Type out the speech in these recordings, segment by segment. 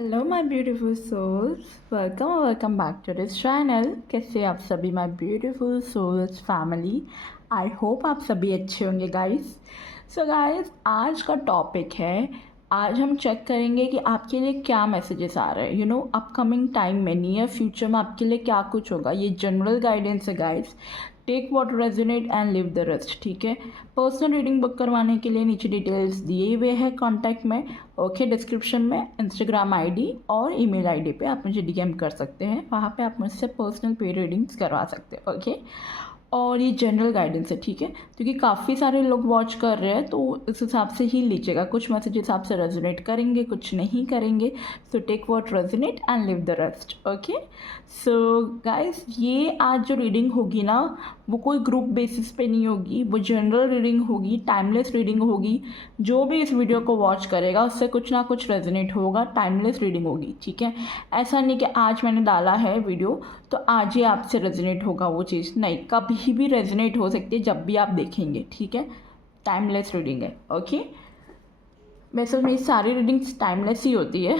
Hello my beautiful souls, welcome back to this channel. कैसे आप सभी my beautiful souls family? I hope आप सभी अच्छे होंगे गाइस। सो गाइस, आज का टॉपिक है, आज हम चेक करेंगे कि आपके लिए क्या मैसेजेस आ रहे हैं, अपकमिंग टाइम में, नियर फ्यूचर में आपके लिए क्या कुछ होगा। ये जनरल गाइडेंस है guys. Take what resonate and leave the rest. ठीक है, पर्सनल रीडिंग बुक करवाने के लिए नीचे डिटेल्स दिए हुए हैं कॉन्टैक्ट में। ओके, डिस्क्रिप्शन में इंस्टाग्राम आईडी और ईमेल आईडी पे आप मुझे डीएम कर सकते हैं, वहाँ पे आप मुझसे पर्सनल पे रीडिंग्स करवा सकते हैं। ओके, और ये जनरल गाइडेंस है, ठीक है, क्योंकि काफ़ी सारे लोग वॉच कर रहे हैं, तो इस हिसाब से ही लीजिएगा। कुछ मैसेजेस आपसे रेजोनेट करेंगे, कुछ नहीं करेंगे। So take what resonate and leave the rest. Okay, so guys, ये आज जो रीडिंग होगी ना, वो कोई ग्रुप बेसिस पे नहीं होगी, वो जनरल रीडिंग होगी, टाइमलेस रीडिंग होगी। जो भी इस वीडियो को वॉच करेगा उससे कुछ ना कुछ रेजोनेट होगा, टाइमलेस रीडिंग होगी। ठीक है, ऐसा नहीं कि आज मैंने डाला है वीडियो तो आज ही आपसे रेजोनेट होगा वो चीज़, नहीं, कभी भी रेजोनेट हो सकती है जब भी आप देखेंगे। ठीक है, टाइमलेस रीडिंग है। ओके, वैसे मेरी सारी रीडिंग्स टाइमलेस ही होती है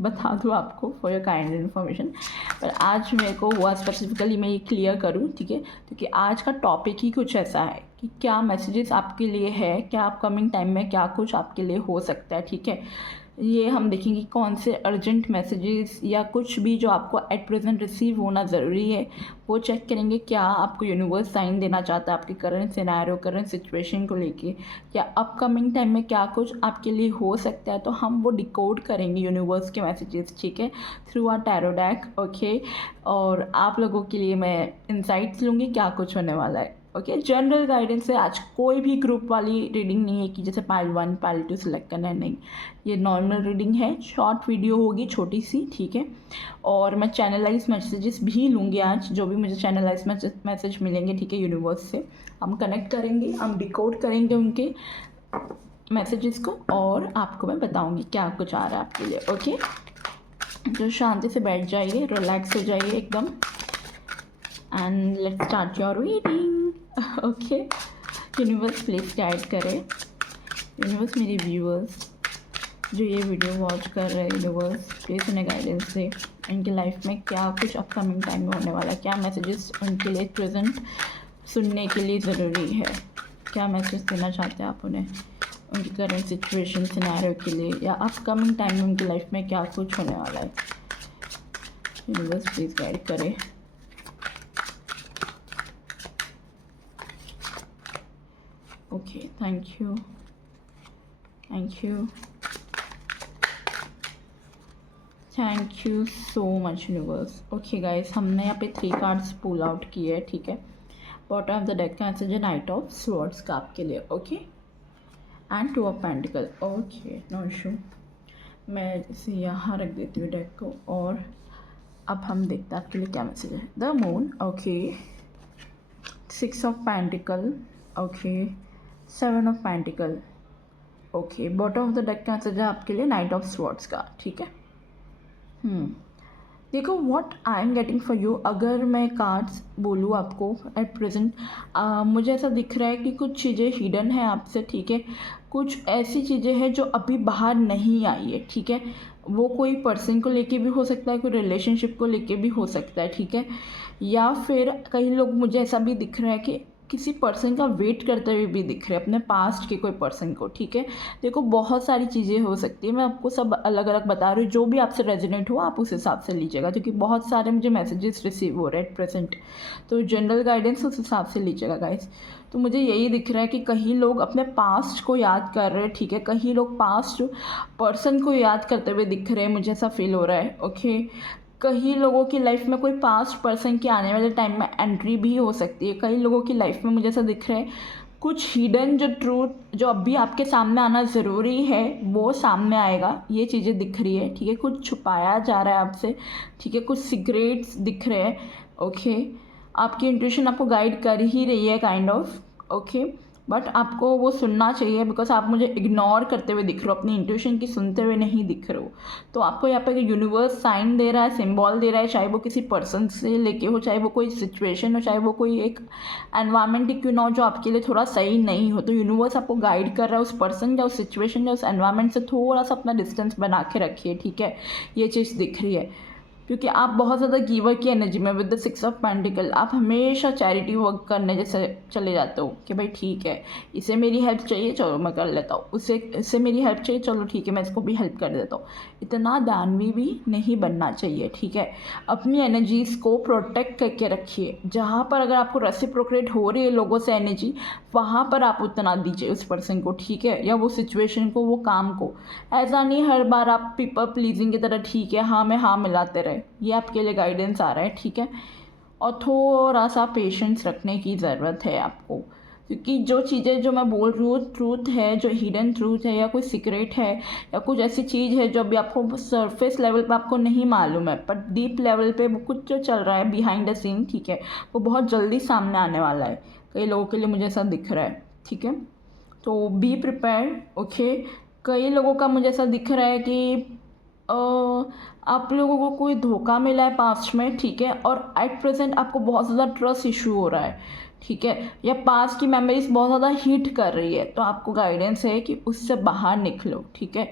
बता दूँ आपको फॉर योर काइंड इन्फॉर्मेशन, पर आज मेरे को हुआ स्पेसिफिकली मैं ये क्लियर करूँ। ठीक है, क्योंकि आज का टॉपिक ही कुछ ऐसा है कि क्या मैसेजेस आपके लिए है, क्या अपकमिंग टाइम में क्या कुछ आपके लिए हो सकता है। ठीक है, ये हम देखेंगे कौन से अर्जेंट मैसेजेस या कुछ भी जो आपको एट प्रेजेंट रिसीव होना ज़रूरी है वो चेक करेंगे। क्या आपको यूनिवर्स साइन देना चाहता है आपके करंट सिनेरियो, करंट सिचुएशन को लेके, या अपकमिंग टाइम में क्या कुछ आपके लिए हो सकता है, तो हम वो डिकोड करेंगे यूनिवर्स के मैसेजेस। ठीक है, through our tarot deck. Okay, और आप लोगों के लिए मैं इंसाइट्स लूँगी क्या कुछ होने वाला है। ओके, जनरल गाइडेंस है आज, कोई भी ग्रुप वाली रीडिंग नहीं है कि जैसे पाइल 1 पाइल 2 सेलेक्ट करना है, नहीं, ये नॉर्मल रीडिंग है, शॉर्ट वीडियो होगी, छोटी सी। ठीक है, और मैं चैनलाइज मैसेजेस भी लूँगी आज, जो भी मुझे चैनलाइज मैसेज मिलेंगे, ठीक है, यूनिवर्स से हम कनेक्ट करेंगे, हम डिकोड करेंगे उनके मैसेजेस को, और आपको मैं बताऊँगी क्या कुछ आ रहा है आपके लिए। ओके, तो शांति से बैठ जाइए, रिलैक्स हो जाइए एकदम, and let's start your reading. Okay, universe please guide करे। यूनिवर्स, मेरे व्यूअर्स जो ये वीडियो वॉच कर रहे हैं, यूनिवर्स प्लीज़ उन्हें गाइडेंस दे, उनकी लाइफ में क्या कुछ अपकमिंग टाइम में होने वाला है, क्या मैसेजेस उनके लिए प्रेजेंट सुनने के लिए ज़रूरी है, क्या मैसेज देना चाहते हैं आप उन्हें उनकी करंट सिचुएशन सिनेरियो के लिए, या अपकमिंग टाइम में उनकी लाइफ में क्या कुछ होने वाला है। यूनिवर्स प्लीज़ गाइड करे। Okay, thank you, thank you, thank you so much universe. Okay guys, हमने यहाँ पे 3 कार्ड्स पुल आउट किए हैं। ठीक है, बॉटम ऑफ द डेक का मैसेज है नाइट ऑफ स्वॉर्ड्स का आपके लिए। Okay, and 2 of pentacle. Okay, no issue, मैं इसे यहाँ रख देती हूँ डेक को, और अब हम देखते हैं आपके लिए क्या मैसेज है। The moon. Okay, 6 of pentacle. Okay, 7 of pentacle. Okay, bottom of the deck का मैसेज है आपके लिए नाइट ऑफ स्वॉर्ड्स का। ठीक है, देखो what I am getting for you, अगर मैं कार्ड्स बोलूँ आपको एट प्रेजेंट, मुझे ऐसा दिख रहा है कि कुछ चीज़ें हिडन है आपसे। ठीक है, कुछ ऐसी चीज़ें हैं जो अभी बाहर नहीं आई है। ठीक है, वो कोई पर्सन को लेके भी हो सकता है, कोई रिलेशनशिप को लेके भी हो सकता है। ठीक है, या फिर कई लोग, मुझे ऐसा भी दिख रहा है कि किसी पर्सन का वेट करते हुए भी दिख रहे हैं, अपने पास्ट के कोई पर्सन को। ठीक है, देखो बहुत सारी चीज़ें हो सकती है, मैं आपको सब अलग अलग बता रही हूँ, जो भी आपसे रेजोनेट हो आप उस हिसाब से लीजिएगा, क्योंकि बहुत सारे मुझे मैसेजेस रिसीव हो रहे हैं एट प्रेजेंट, तो जनरल गाइडेंस उस हिसाब से लीजिएगा गाइस। तो मुझे यही दिख रहा है कि कहीं लोग अपने पास्ट को याद कर रहे हैं। ठीक है, कहीं लोग पास्ट पर्सन को याद करते हुए दिख रहे हैं, मुझे ऐसा फील हो रहा है। ओके, कई लोगों की लाइफ में कोई पास्ट पर्सन की आने वाले टाइम में एंट्री भी हो सकती है। कई लोगों की लाइफ में मुझे ऐसा दिख रहा है कुछ हिडन जो ट्रूथ जो अभी आपके सामने आना ज़रूरी है वो सामने आएगा, ये चीज़ें दिख रही है। ठीक है, कुछ छुपाया जा रहा है आपसे। ठीक है, कुछ सीक्रेट्स दिख रहे हैं। ओके, आपकी इंट्यूशन आपको गाइड कर ही रही है काइंड ऑफ। ओके, बट आपको वो सुनना चाहिए, बिकॉज आप मुझे इग्नोर करते हुए दिख रहे हो, अपनी इंट्यूशन की सुनते हुए नहीं दिख रहे हो। तो आपको यहाँ पे यूनिवर्स साइन दे रहा है, सिंबल दे रहा है, चाहे वो किसी पर्सन से लेके हो, चाहे वो कोई सिचुएशन हो, चाहे वो कोई एक एनवायरमेंट ही क्यों ना हो जो आपके लिए थोड़ा सही नहीं हो, तो यूनिवर्स आपको गाइड कर रहा है उस पर्सन या उस सिचुएशन या उस एनवायरमेंट से थोड़ा सा अपना डिस्टेंस बना के रखिए, ठीक है। ये चीज़ दिख रही है, क्योंकि आप बहुत ज़्यादा गिवर की एनर्जी में विद द 6 ऑफ पेंटिकल, आप हमेशा चैरिटी वर्क करने जैसे चले जाते हो कि भाई ठीक है, इसे मेरी हेल्प चाहिए, चलो मैं कर लेता हूँ, इससे मेरी हेल्प चाहिए, चलो ठीक है मैं इसको भी हेल्प कर देता हूँ। इतना दानवी भी नहीं बनना चाहिए, ठीक है। अपनी एनर्जीज़ को प्रोटेक्ट करके रखिए। जहाँ पर अगर आपको रेसिप्रोकेट हो रही है लोगों से एनर्जी, वहाँ पर आप उतना दीजिए उस पर्सन को, ठीक है, या वो सिचुएशन को, वो काम को। ऐसा नहीं हर बार आप पीपल प्लीजिंग की तरह ठीक है हाँ में हाँ मिलाते रहे। ये आपके लिए गाइडेंस आ रहा है, ठीक है। और थोड़ा सा पेशेंस रखने की ज़रूरत है आपको, क्योंकि जो चीज़ें जो मैं बोल रही हूँ ट्रूथ है, जो हिडन ट्रूथ है या कोई सीक्रेट है या कुछ ऐसी चीज़ है जो अभी आपको सरफेस लेवल पे आपको नहीं मालूम है, बट डीप लेवल पे वो कुछ जो चल रहा है बिहाइंड द सीन, ठीक है, वो बहुत जल्दी सामने आने वाला है। कई लोगों के लिए मुझे ऐसा दिख रहा है, ठीक है। तो बी प्रिपेयर्ड, ओके। कई लोगों का मुझे ऐसा दिख रहा है कि आप लोगों को कोई धोखा मिला है पास्ट में, ठीक है, और एट प्रेजेंट आपको बहुत ज़्यादा ट्रस्ट इशू हो रहा है, ठीक है, या पास्ट की मेमोरीज बहुत ज़्यादा हीट कर रही है, तो आपको गाइडेंस है कि उससे बाहर निकलो, ठीक है।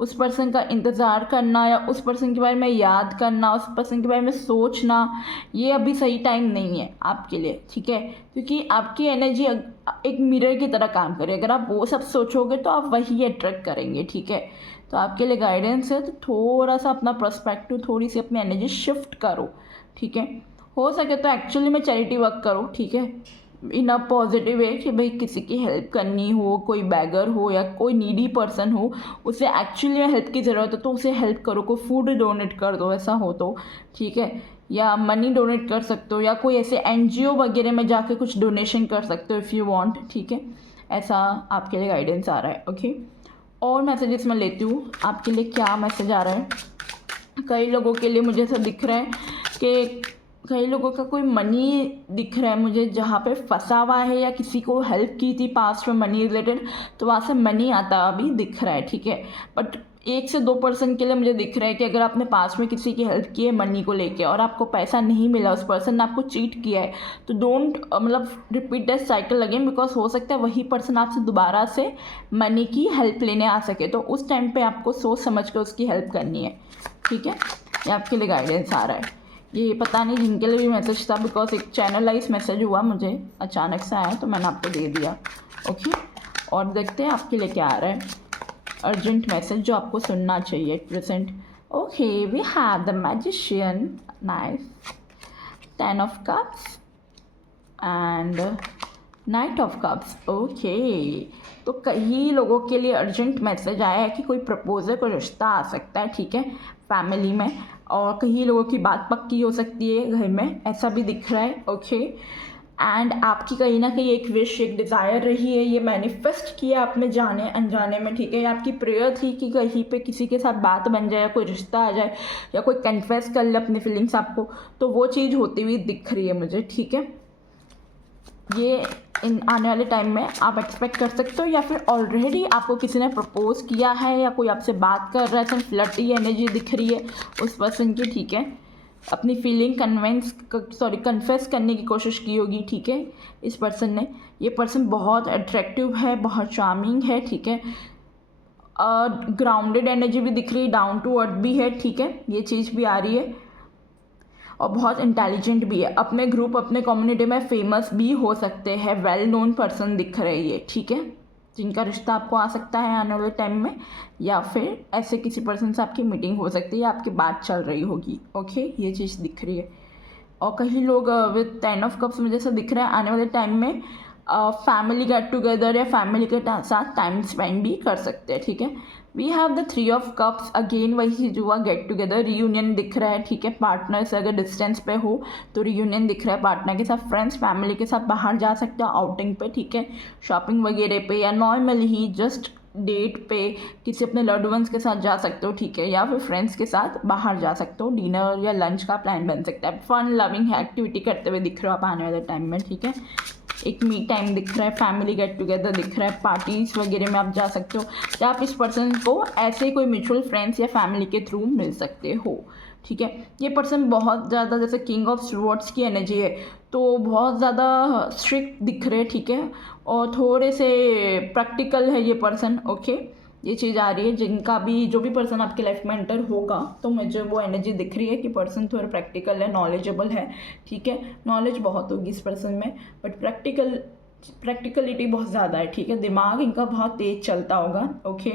उस पर्सन का इंतज़ार करना या उस पर्सन के बारे में याद करना, उस पर्सन के बारे में सोचना, ये अभी सही टाइम नहीं है आपके लिए, ठीक है, क्योंकि आपकी एनर्जी एक मिरर की तरह काम करे। अगर आप वो सब सोचोगे तो आप वही अट्रैक्ट करेंगे, ठीक है। तो आपके लिए गाइडेंस है, तो थोड़ा सा अपना पर्सपेक्टिव, थोड़ी सी अपनी एनर्जी शिफ्ट करो, ठीक है। हो सके तो एक्चुअली में चैरिटी वर्क करो, ठीक है, इन अ पॉजिटिव वे कि भाई किसी की हेल्प करनी हो, कोई बैगर हो या कोई नीडी पर्सन हो, उसे एक्चुअली में हेल्प की ज़रूरत है तो उसे हेल्प करो, कोई फूड डोनेट कर दो ऐसा हो तो, ठीक है, या मनी डोनेट कर सकते हो, या कोई ऐसे एनजीओ वगैरह में जाके कुछ डोनेशन कर सकते हो इफ़ यू वांट, ठीक है। ऐसा आपके लिए गाइडेंस आ रहा है, ओके। और मैसेजेस मैं लेती हूँ आपके लिए, क्या मैसेज आ रहा है। कई लोगों के लिए मुझे ऐसा दिख रहा है कि कई लोगों का कोई मनी दिख रहा है मुझे, जहाँ पे फंसा हुआ है या किसी को हेल्प की थी पास्ट में मनी रिलेटेड, तो वहाँ से मनी आता अभी दिख रहा है, ठीक है। बट 1 से 2% के लिए मुझे दिख रहा है कि अगर आपने पास्ट में किसी की हेल्प की है मनी को लेके और आपको पैसा नहीं मिला, उस पर्सन ने आपको चीट किया है, तो डोंट मतलब repeat that cycle again, because हो सकता है वही पर्सन आपसे दोबारा से मनी की हेल्प लेने आ सके, तो उस टाइम पे आपको सोच समझ कर उसकी हेल्प करनी है, ठीक है। ये आपके लिए गाइडेंस आ रहा है। ये पता नहीं जिनके लिए भी मैसेज था, बिकॉज एक चैनलाइज मैसेज हुआ मुझे, अचानक से आया तो मैंने आपको दे दिया, ओके। और देखते हैं आपके लिए क्या आ रहा है, अर्जेंट मैसेज जो आपको सुनना चाहिए present. Okay, we have the magician, nice, 10 of cups and knight of cups, okay. तो कई लोगों के लिए अर्जेंट मैसेज आया है कि कोई प्रपोजल, कोई रिश्ता आ सकता है, ठीक है, फैमिली में, और कई लोगों की बात पक्की हो सकती है घर में, ऐसा भी दिख रहा है, ओके। एंड आपकी कहीं ना कहीं एक विश, एक डिज़ायर रही है, ये मैनिफेस्ट किया आपने जाने अनजाने में, ठीक है। ये आपकी प्रेयर थी कि कहीं पे किसी के साथ बात बन जाए या कोई रिश्ता आ जाए या कोई कन्फेस कर ले अपनी फीलिंग्स आपको, तो वो चीज़ होती हुई दिख रही है मुझे, ठीक है। ये इन आने वाले टाइम में आप एक्सपेक्ट कर सकते हो, या फिर ऑलरेडी आपको किसी ने प्रपोज किया है या कोई आपसे बात कर रहा है, तो फ्लर्टी एनर्जी दिख रही है उस पर्सन की, ठीक है। अपनी फीलिंग कन्फेस करने की कोशिश की होगी, ठीक है, इस पर्सन ने। ये पर्सन बहुत अट्रैक्टिव है, बहुत चार्मिंग है, ठीक है। ग्राउंडेड एनर्जी भी दिख रही है, डाउन टू अर्थ भी है, ठीक है, ये चीज़ भी आ रही है, और बहुत इंटेलिजेंट भी है, अपने ग्रुप अपने कम्युनिटी में फेमस भी हो सकते हैं, वेल नोन पर्सन दिख रहे हैं, ठीक है, जिनका रिश्ता आपको आ सकता है आने वाले टाइम में, या फिर ऐसे किसी पर्सन से आपकी मीटिंग हो सकती है या आपकी बात चल रही होगी, ओके, ये चीज़ दिख रही है। और कई लोग विद 10 ऑफ कप्स में जैसा दिख रहा है आने वाले टाइम में फैमिली गेट टुगेदर या फैमिली के साथ टाइम स्पेंड भी कर सकते हैं, ठीक है। We have the 3 of cups, again वही जो गेट टुगेदर, रीयूनियन दिख रहा है, ठीक है। पार्टनर से अगर डिस्टेंस पे हो तो रीयूनियन दिख रहा है पार्टनर के साथ, फ्रेंड्स फैमिली के साथ बाहर जा सकते हो आउटिंग पे, ठीक है, शॉपिंग वगैरह पे, या नॉर्मली ही जस्ट डेट पे किसी अपने लव्ड वंस के साथ जा सकते हो, ठीक है, या फिर फ्रेंड्स के साथ बाहर जा सकते हो, डिनर या लंच का प्लान बन सकता है, फन लविंग एक्टिविटी करते हुए दिख रहे हो आप आने वाले टाइम में, ठीक है। एक मी टाइम दिख रहा है, फैमिली गेट टुगेदर दिख रहा है, पार्टीज़ वगैरह में आप जा सकते हो, या आप इस पर्सन को ऐसे कोई म्यूचुअल फ्रेंड्स या फैमिली के थ्रू मिल सकते हो, ठीक है। ये पर्सन बहुत ज़्यादा, जैसे किंग ऑफ स्वॉर्ड्स की एनर्जी है, तो बहुत ज़्यादा स्ट्रिक्ट दिख रहे हैं, ठीक है, और थोड़े से प्रैक्टिकल है ये पर्सन, ओके। ये चीज़ आ रही है, जिनका भी जो भी पर्सन आपके लाइफ में एंटर होगा, तो मुझे वो एनर्जी दिख रही है कि पर्सन थोड़ा प्रैक्टिकल है, नॉलेजेबल है, ठीक है। नॉलेज बहुत होगी इस पर्सन में, बट प्रैक्टिकलिटी बहुत ज़्यादा है, ठीक है। दिमाग इनका बहुत तेज चलता होगा, ओके।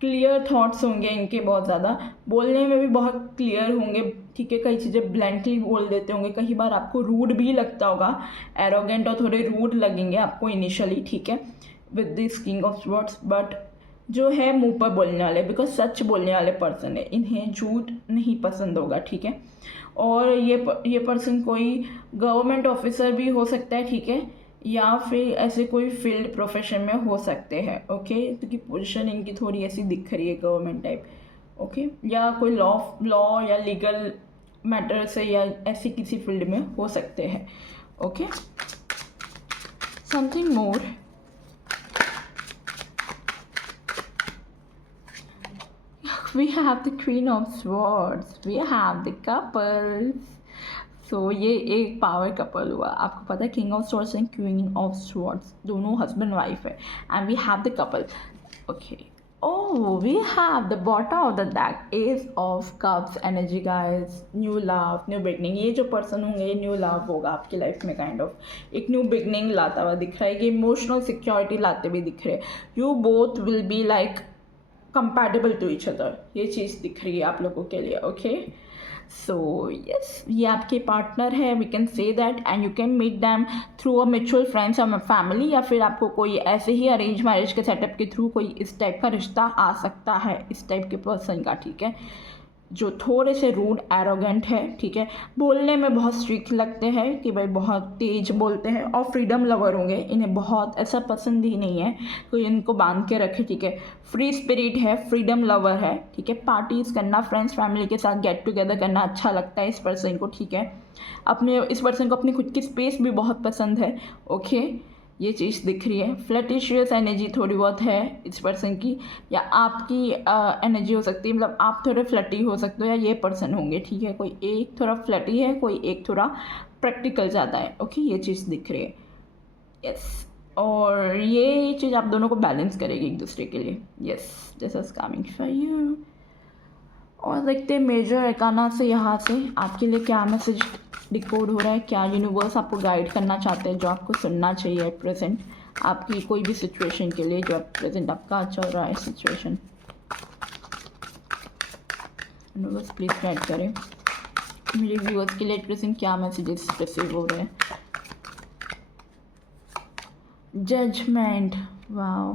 क्लियर थॉट्स होंगे इनके बहुत ज़्यादा, बोलने में भी बहुत क्लियर होंगे, ठीक है। कई चीज़ें ब्लैंकली बोल देते होंगे, कई बार आपको रूड भी लगता होगा, एरोगेंट और थोड़े रूड लगेंगे आपको इनिशियली, ठीक है, with this king of swords. But जो है मुंह पर बोलने वाले, बिकॉज सच बोलने वाले पर्सन है, इन्हें झूठ नहीं पसंद होगा, ठीक है। और ये पर्सन कोई गवर्नमेंट ऑफिसर भी हो सकता है, ठीक है, या फिर ऐसे कोई फील्ड प्रोफेशन में हो सकते हैं, ओके, क्योंकि पोजीशन इनकी थोड़ी ऐसी दिख रही है गवर्नमेंट टाइप, ओके, या कोई लॉ या लीगल मैटर से या ऐसी किसी फील्ड में हो सकते हैं, okay. Something more, we have the queen of swords, we have the couples, so ये एक पावर कपल हुआ। आपको पता है king of swords and queen of swords दोनों हस्बैंड वाइफ है, and we have the couple, okay. Oh, we have the bottom of the deck, Ace of Cups energy guys, new love, new beginning. ये जो person होंगे ये new love होगा आपकी life में, kind of एक new beginning लाता हुआ दिख रहा है, ये इमोशनल सिक्योरिटी लाते हुए दिख रहे हैं। You both will be like compatible to each other, ये चीज़ दिख रही है आप लोगों के लिए, ओके। सो यस, ये आपके पार्टनर है, we can say that, and you can meet them through a mutual friends और फैमिली, या फिर आपको कोई ऐसे ही अरेंज मैरिज के सेटअप के थ्रू कोई इस टाइप का रिश्ता आ सकता है इस टाइप के पर्सन का, ठीक है, जो थोड़े से रूड एरोगेंट है, ठीक है, बोलने में बहुत स्ट्रिक्ट लगते हैं कि भाई बहुत तेज बोलते हैं, और फ्रीडम लवर होंगे, इन्हें बहुत ऐसा पसंद ही नहीं है कोई इनको बांध के रखे, ठीक है। फ्री स्पिरिट है, फ्रीडम लवर है, ठीक है। पार्टीज़ करना, फ्रेंड्स फैमिली के साथ गेट टुगेदर करना अच्छा लगता है इस पर्सन को, ठीक है। इस पर्सन को अपनी खुद की स्पेस भी बहुत पसंद है, ओके। ये चीज़ दिख रही है। फ्लर्टिशियस एनर्जी थोड़ी बहुत है इस पर्सन की, या आपकी एनर्जी हो सकती है, मतलब आप थोड़े फ्लटी हो सकते हो, या ये पर्सन होंगे, ठीक है। कोई एक थोड़ा फ्लटी है, कोई एक थोड़ा प्रैक्टिकल ज़्यादा है, ओके। ये चीज़ दिख रही है, यस। और ये चीज़ आप दोनों को बैलेंस करेगी एक दूसरे के लिए, yes, this is coming for you. और देखते हैं मेजर एकाना से यहाँ से आपके लिए क्या मैसेज डिकोड हो रहा है, क्या यूनिवर्स आपको गाइड करना चाहते हैं, जो आपको सुनना चाहिए एट प्रेजेंट आपकी कोई भी सिचुएशन के लिए, जो एट प्रेजेंट आपका चल रहा है सिचुएशन। यूनिवर्स प्लीज गाइड करें मेरे व्यूअर्स के लिए एट प्रेजेंट क्या मैसेजेस रिसीव हो रहे हैं। जजमेंट, वाह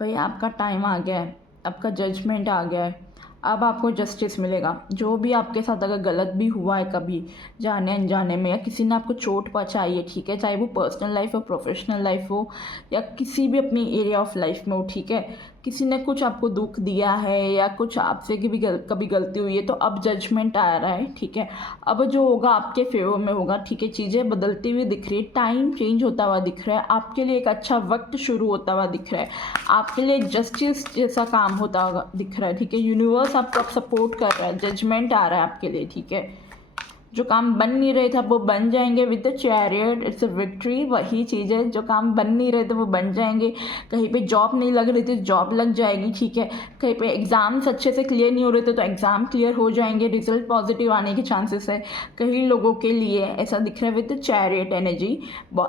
भाई, आपका टाइम आ गया है, आपका जजमेंट आ गया है, अब आपको जस्टिस मिलेगा। जो भी आपके साथ अगर गलत भी हुआ है कभी जाने अनजाने में, या किसी ने आपको चोट पहुंचाई है, ठीक है, चाहे वो पर्सनल लाइफ हो, प्रोफेशनल लाइफ हो, या किसी भी अपनी एरिया ऑफ लाइफ में हो, ठीक है, किसी ने कुछ आपको दुख दिया है या कुछ आपसे की भी कभी गलती हुई है, तो अब जजमेंट आ रहा है, ठीक है। अब जो होगा आपके फेवर में होगा, ठीक है। चीज़ें बदलती हुई दिख रही है, टाइम चेंज होता हुआ दिख रहा है, आपके लिए एक अच्छा वक्त शुरू होता हुआ दिख रहा है, आपके लिए जस्टिस जैसा काम होता हुआ दिख रहा है, ठीक है। यूनिवर्स आपको अब सपोर्ट कर रहा है, जजमेंट आ रहा है आपके लिए, ठीक है। जो काम बन नहीं रहे थे वो बन जाएंगे with the chariot, it's a victory. वही चीज़ है, जो काम बन नहीं रहे थे वो बन जाएंगे। कहीं पे जॉब नहीं लग रही थी, जॉब लग जाएगी, ठीक है। कहीं पे एग्ज़ाम्स अच्छे से क्लियर नहीं हो रहे थे, तो एग्ज़ाम क्लियर हो जाएंगे, रिजल्ट पॉजिटिव आने के चांसेस है कई लोगों के लिए, ऐसा दिख रहा है विद द चैरियट एनर्जी।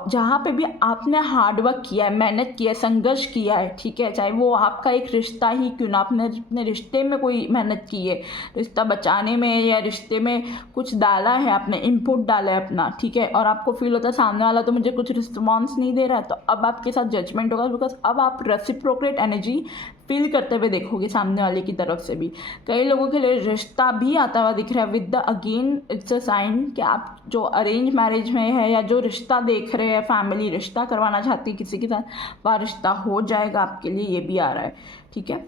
जहाँ पे भी आपने हार्डवर्क किया है, मेहनत किया है, संघर्ष किया है, ठीक है, चाहे वो आपका एक रिश्ता ही क्यों ना, आपने अपने रिश्ते में कोई मेहनत की है, रिश्ता बचाने में या रिश्ते में कुछ डाला है, आपने इनपुट डाला है अपना, ठीक है, और आपको फील होता है सामने वाला तो मुझे कुछ रिस्पॉन्स नहीं दे रहा है, तो अब आपके साथ जजमेंट होगा, बिकॉज अब आप रेसिप्रोकेट एनर्जी फील करते हुए देखोगे सामने वाले की तरफ से भी। कई लोगों के लिए रिश्ता भी आता हुआ दिख रहा है with the again, it's a sign कि आप जो अरेंज मैरिज में है या जो रिश्ता देख रहे हैं, फैमिली रिश्ता करवाना चाहती है किसी के साथ, वह रिश्ता हो जाएगा आपके लिए, ये भी आ रहा है, ठीक है।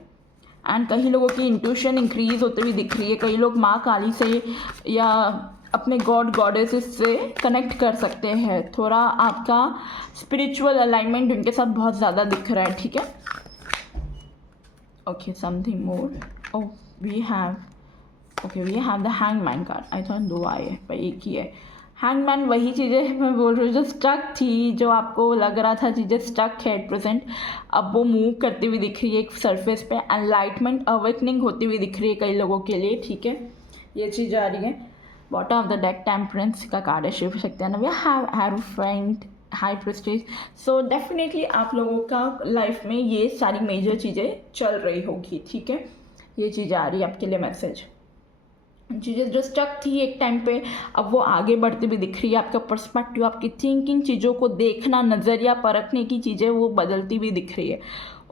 एंड कई लोगों की इंट्यूशन इंक्रीज होते हुए दिख रही है, कई लोग माँ काली से या अपने गॉड गॉडेसेस से कनेक्ट कर सकते हैं। थोड़ा आपका स्पिरिचुअल अलाइनमेंट उनके साथ बहुत ज़्यादा दिख रहा है, ठीक है। Okay, something more. Oh, we have the hangman card. I thought 2 आए हैं, पर एक ही है। हैंगमैन वही चीज़ें मैं बोल रही हूँ जो स्टक थी, जो आपको लग रहा था चीज़ें स्टक है एट प्रेजेंट, अब वो मूव करती हुई दिख रही है एक सरफेस पे। एनलाइटमेंट, अवेकनिंग होती हुई दिख रही है कई लोगों के लिए, ठीक है। ये चीज़ आ रही है। Bottom of the deck temperance का कार्ड है, Shiv Shakti we have hierophant, high prestige. So definitely आप लोगों का लाइफ में ये सारी मेजर चीज़ें चल रही होगी, ठीक है। ये चीज़ आ रही है आपके लिए मैसेज। चीज़ें जो स्टक थी एक टाइम पे, अब वो आगे बढ़ती भी दिख रही है। आपका पर्सपेक्टिव, आपकी थिंकिंग, चीज़ों को देखना, नज़रिया परखने की चीज़ें वो बदलती भी दिख रही है।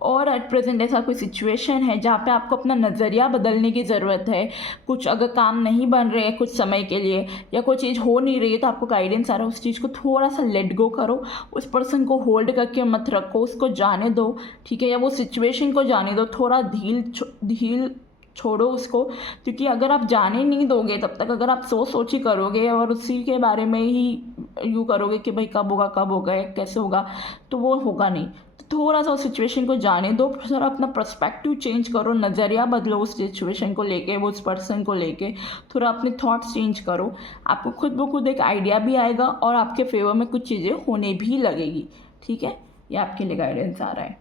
और एट प्रेजेंट ऐसा कोई सिचुएशन है जहाँ पे आपको अपना नज़रिया बदलने की ज़रूरत है। कुछ अगर काम नहीं बन रहे हैं कुछ समय के लिए, या कोई चीज़ हो नहीं रही है, तो आपको गाइडेंस आ रहा है उस चीज़ को थोड़ा सा लेट गो करो। उस पर्सन को होल्ड करके मत रखो, उसको जाने दो, ठीक है। या वो सिचुएशन को जाने दो, थोड़ा ढील छोड़ो उसको। क्योंकि अगर आप जाने नहीं दोगे तब तक, अगर आप सोच ही करोगे और उसी के बारे में ही यूँ करोगे कि भाई कब होगा कैसे होगा, तो वो होगा नहीं। तो थोड़ा सा उस सिचुएशन को जाने दो, थोड़ा अपना पर्सपेक्टिव चेंज करो, नज़रिया बदलो उस सिचुएशन को लेके, वो उस पर्सन को लेके, थोड़ा अपने थॉट्स चेंज करो। आपको खुद ब खुद एक आइडिया भी आएगा और आपके फेवर में कुछ चीज़ें होने भी लगेगी, ठीक है। ये आपके लिए गाइडेंस आ रहा है।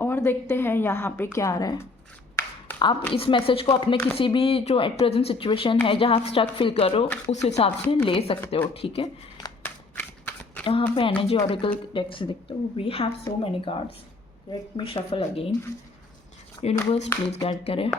और देखते हैं यहाँ पे क्या आ रहा है। आप इस मैसेज को अपने किसी भी जो एट प्रेजेंट सिचुएशन है जहाँ आप स्टक फील करो उस हिसाब से ले सकते हो, ठीक है। यहाँ पे एनर्जी ऑरेकल डेक से देखते हो। We have so many cards, let me shuffle again. Universe please guide करे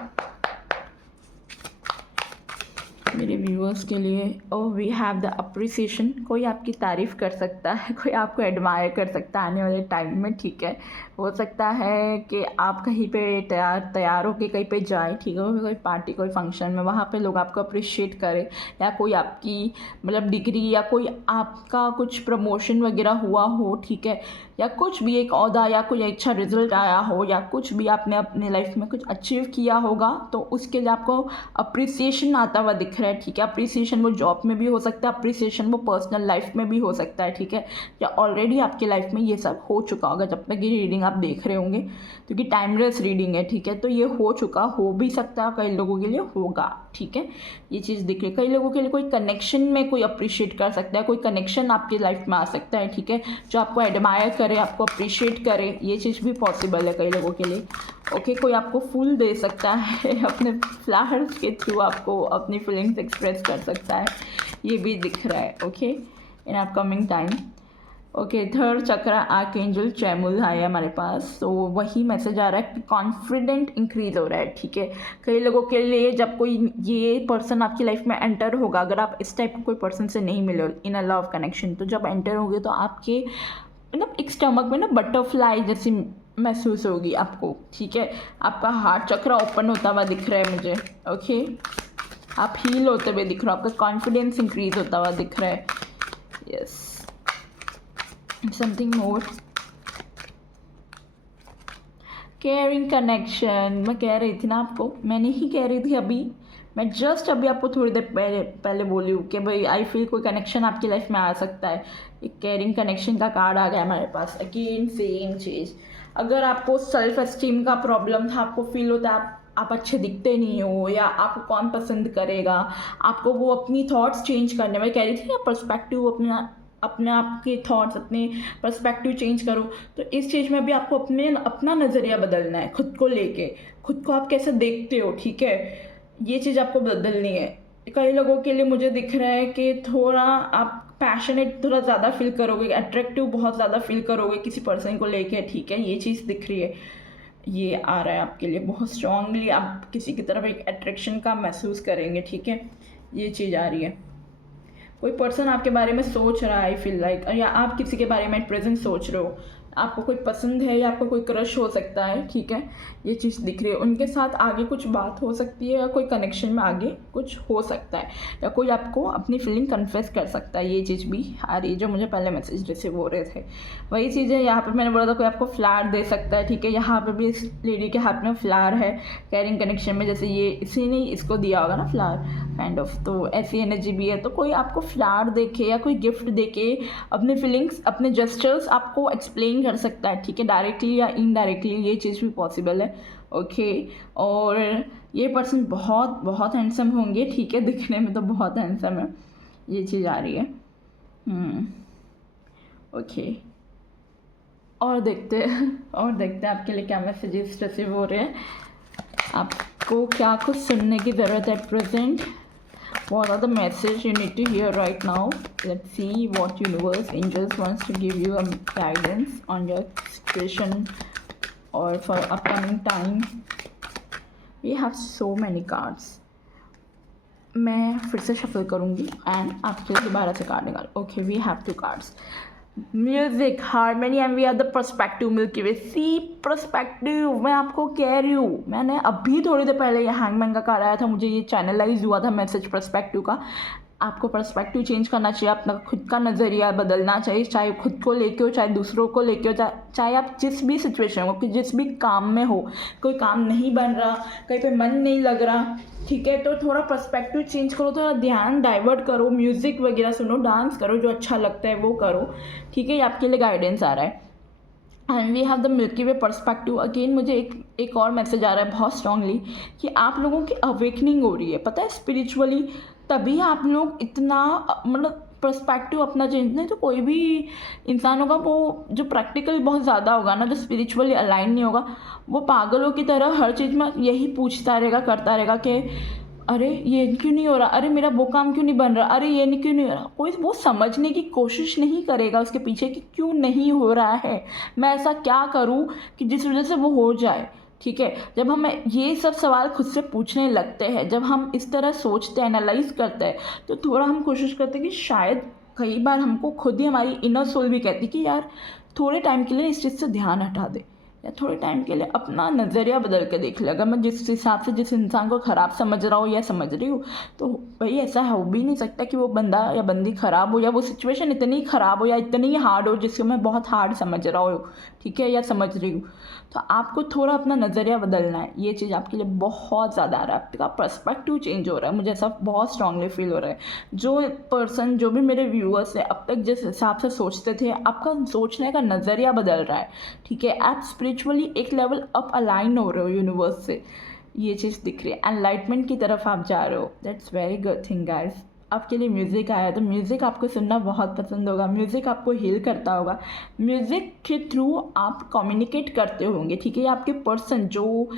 मेरे व्यूअर्स के लिए। ओह, वी हैव द अप्रिसिएशन। कोई आपकी तारीफ़ कर सकता है, कोई आपको एडमायर कर सकता है आने वाले टाइम में, ठीक है। हो सकता है कि आप कहीं पे तैयार होके कहीं पे जाए, ठीक है, कोई पार्टी कोई फंक्शन में, वहाँ पे लोग आपको अप्रिशिएट करें, या कोई आपकी मतलब डिग्री या कोई आपका कुछ प्रमोशन वगैरह हुआ हो, ठीक है, या कुछ भी एक ओहदा या कोई अच्छा रिजल्ट आया हो, या कुछ भी आपने अपने लाइफ में कुछ अचीव किया होगा, तो उसके लिए आपको अप्रिसिएशन आता हुआ दिख रहा है, ठीक है। अप्रिसिएशन वो जॉब में भी हो सकता है, अप्रिसिएशन वो पर्सनल लाइफ में भी हो सकता है, ठीक है। या ऑलरेडी आपके लाइफ में ये सब हो चुका होगा जब तक ये रीडिंग आप देख रहे होंगे, क्योंकि टाइमलेस रीडिंग है, ठीक है। तो ये हो भी सकता है, कई लोगों के लिए होगा, ठीक है। ये चीज़ दिख रही है। कई लोगों के लिए कोई कनेक्शन में कोई अप्रिशिएट कर सकता है, कोई कनेक्शन आपकी लाइफ में आ सकता है, ठीक है, जो आपको एडमायर करे, आपको अप्रिशिएट करे। ये चीज़ भी पॉसिबल है कई लोगों के लिए, ओके। कोई आपको फूल दे सकता है अपने फ्लावर्स के थ्रू आपको अपनी फीलिंग्स एक्सप्रेस कर सकता है, ये भी दिख रहा है, okay, in upcoming time. Okay, third चक्र आर्कएंजल चैमुल आया हमारे पास। तो वही मैसेज आ रहा है कि कॉन्फिडेंट इंक्रीज हो रहा है, ठीक है। कई लोगों के लिए जब कोई ये पर्सन आपकी लाइफ में एंटर होगा, अगर आप इस टाइप के कोई पर्सन से नहीं मिले इन अ लव कनेक्शन, तो जब एंटर होगे तो आपके मतलब एक स्टमक में ना बटरफ्लाई जैसी महसूस होगी आपको, ठीक है। आपका हार्ट चक्र ओपन होता हुआ दिख रहा है मुझे, ओके। आप हील होते हुए दिख रहे हो, आपका कॉन्फिडेंस इंक्रीज होता हुआ दिख रहा है, yes. Something more, caring connection. मैं कह रही थी ना आपको, मैं नहीं कह रही थी अभी, मैं जस्ट अभी आपको थोड़ी देर पहले बोली हूँ कि भाई आई फील कोई कनेक्शन आपकी लाइफ में आ सकता है। एक केयरिंग कनेक्शन का कार्ड आ गया हमारे पास। अगेन सेम चीज़, अगर आपको सेल्फ एस्टीम का प्रॉब्लम था, आपको फील होता है आप अच्छे दिखते नहीं हो, या आपको कौन पसंद करेगा, आपको वो अपनी थॉट्स चेंज करने में कह रही थी ना, पर्सपेक्टिव अपने आप के थॉट्स, अपने पर्सपेक्टिव चेंज करो। तो इस चीज़ में भी आपको अपना नज़रिया बदलना है खुद को लेके, खुद को आप कैसे देखते हो, ठीक है। ये चीज़ आपको बदलनी है। कई लोगों के लिए मुझे दिख रहा है कि थोड़ा आप पैशनेट थोड़ा ज़्यादा फील करोगे, अट्रैक्टिव बहुत ज़्यादा फील करोगे किसी पर्सन को लेके, ठीक है। ये चीज़ दिख रही है, ये आ रहा है आपके लिए बहुत स्ट्रांगली, आप किसी की तरफ एक अट्रैक्शन का महसूस करेंगे, ठीक है। ये चीज़ आ रही है। कोई पर्सन आपके बारे में सोच रहा है, आई फील लाइक, या आप किसी के बारे में प्रेजेंट सोच रहे हो, आपको कोई पसंद है या आपको कोई क्रश हो सकता है, ठीक है। ये चीज़ दिख रही है। उनके साथ आगे कुछ बात हो सकती है, या कोई कनेक्शन में आगे कुछ हो सकता है, या कोई आपको अपनी फीलिंग कन्फेस कर सकता है। ये चीज़ भी आ रही है जो मुझे पहले मैसेज रिसीव हो रहे थे। वही चीज़ है, यहाँ पर मैंने बोला था कोई आपको फ्लावर दे सकता है, ठीक है। यहाँ पर भी इस लेडी के हाथ में फ्लावर है, कैरिंग कनेक्शन में, जैसे ये इसी ने इसको दिया होगा ना फ्लावर, काइंड ऑफ। तो ऐसी एनर्जी भी है। तो कोई आपको फ्लावर देके या कोई गिफ्ट देके अपने फीलिंग्स, अपने जेस्चर्स आपको एक्सप्लेन कर सकता है, ठीक है, डायरेक्टली या इनडायरेक्टली, ये चीज़ भी पॉसिबल है। ओके। और ये पर्सन बहुत बहुत हैंडसम होंगे, ठीक है, दिखने में तो बहुत हैंडसम है, ये चीज़ आ रही है। ओके। और देखते हैं आपके लिए क्या मैसेजेस रिसीव हो रहे हैं, आपको क्या कुछ सुनने की ज़रूरत है present. What are the message you need to hear right now? Let's see what universe angels wants to give you a guidance on your situation or for upcoming time. We have so many cards. मैं फिर से shuffle करूँगी and आपके लिए दोबारा से card निकाल। Okay, we have 2 cards, music, harmony and we are the perspective milky way. See perspective, मैं आपको कह रही हूँ, मैंने अभी थोड़ी देर पहले ये हैंगमैन का कार्ड आया था, मुझे ये चैनलाइज हुआ था मैसेज पर्सपेक्टिव का। आपको पर्सपेक्टिव चेंज करना चाहिए, अपना खुद का नज़रिया बदलना चाहिए, चाहे खुद को लेके हो, चाहे दूसरों को लेके हो, चाहे आप जिस भी सिचुएशन हो, कि जिस भी काम में हो, कोई काम नहीं बन रहा, कहीं पे मन नहीं लग रहा, ठीक है, तो थोड़ा पर्सपेक्टिव चेंज करो, थोड़ा ध्यान डाइवर्ट करो, म्यूज़िक वगैरह सुनो, डांस करो, जो अच्छा लगता है वो करो, ठीक है, ये आपके लिए गाइडेंस आ रहा है। And we have the milky way perspective. Again मुझे एक और मैसेज आ रहा है बहुत स्ट्रांगली कि आप लोगों की अवेकनिंग हो रही है, पता है, स्पिरिचुअली, तभी आप लोग इतना मतलब पर्सपेक्टिव अपना चेंज, नहीं तो कोई भी इंसान होगा वो जो प्रैक्टिकली बहुत ज़्यादा होगा ना, जो स्पिरिचुअली अलाइन नहीं होगा, वो पागलों की तरह हर चीज़ में यही पूछता रहेगा, करता रहेगा कि अरे ये क्यों नहीं हो रहा, अरे मेरा वो काम क्यों नहीं बन रहा, अरे ये नहीं क्यों नहीं हो रहा। कोई वो समझने की कोशिश नहीं करेगा उसके पीछे कि क्यों नहीं हो रहा है, मैं ऐसा क्या करूं कि जिस वजह से वो हो जाए, ठीक है। जब हम ये सब सवाल खुद से पूछने लगते हैं, जब हम इस तरह सोचते हैं, एनालाइज करते हैं, तो थोड़ा हम कोशिश करते हैं कि शायद कई बार हमको खुद ही हमारी इनर सोल भी कहती कि यार थोड़े टाइम के लिए इस चीज़ से ध्यान हटा दे, या थोड़े टाइम के लिए अपना नज़रिया बदल के देख ले। अगर मैं जिस हिसाब से जिस इंसान को ख़राब समझ रहा हूँ या समझ रही हूँ, तो भाई ऐसा हो भी नहीं सकता कि वो बंदा या बंदी ख़राब हो, या वो सिचुएशन इतनी ख़राब हो या इतनी हार्ड हो जिसको मैं बहुत हार्ड समझ रहा हूँ, ठीक है, या समझ रही हूँ। तो आपको थोड़ा अपना नज़रिया बदलना है, ये चीज़ आपके लिए बहुत ज़्यादा आ रहा है, आपका पर्सपेक्टिव चेंज हो रहा है, मुझे ऐसा बहुत स्ट्रांगली फील हो रहा है। जो पर्सन, जो भी मेरे व्यूअर्स हैं, अब तक जिस हिसाब से सोचते थे, आपका सोचने का नज़रिया बदल रहा है, ठीक है, आप स्पिरिचुअली एक लेवल अप अलाइन हो रहे हो यूनिवर्स से, ये चीज़ दिख रही है, एनलाइटमेंट की तरफ आप जा रहे हो। That's very good thing guys. आपके लिए म्यूज़िक आया, तो म्यूज़िक आपको सुनना बहुत पसंद होगा, म्यूज़िक आपको हील करता होगा, म्यूज़िक के थ्रू आप कम्युनिकेट करते होंगे, ठीक है। आपके पर्सन, जो